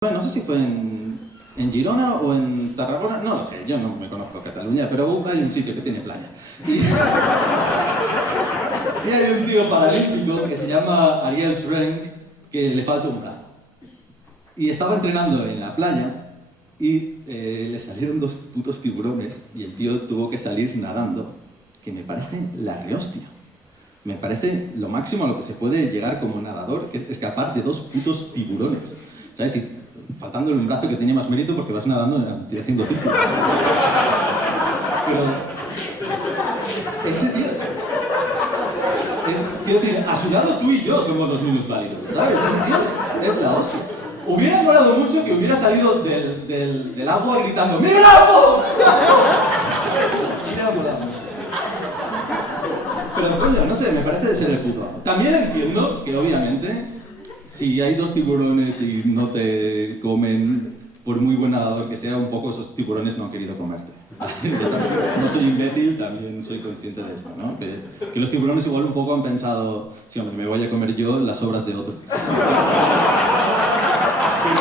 No sé si fue en Girona o en Tarragona, no lo sé, yo no me conozco Cataluña, pero hay un sitio que tiene playa. Y hay un tío paralímpico que se llama Ariel Schrenk que le falta un brazo. Y estaba entrenando en la playa y le salieron dos putos tiburones y el tío tuvo que salir nadando, que me parece la rehostia. Me parece lo máximo a lo que se puede llegar como nadador, que es escapar de dos putos tiburones. ¿Sabes? Y faltándole un brazo que tiene más mérito porque vas nadando y haciendo círculos. Pero ese tío... quiero decir, a su lado tú y yo somos los menos válidos, ¿sabes? Ese tío es la hostia. Hubiera molado mucho que hubiera salido del agua gritando ¡Mi brazo! Hubiera molado mucho. Pero coño, no sé, me parece de ser el puto amo. También entiendo que obviamente si hay dos tiburones y no te comen, por muy buen nadador que sea, un poco esos tiburones no han querido comerte. Yo también, no soy imbécil, también soy consciente de esto, ¿no? Que los tiburones igual un poco han pensado, sí, hombre, me voy a comer yo las obras de otro. Pero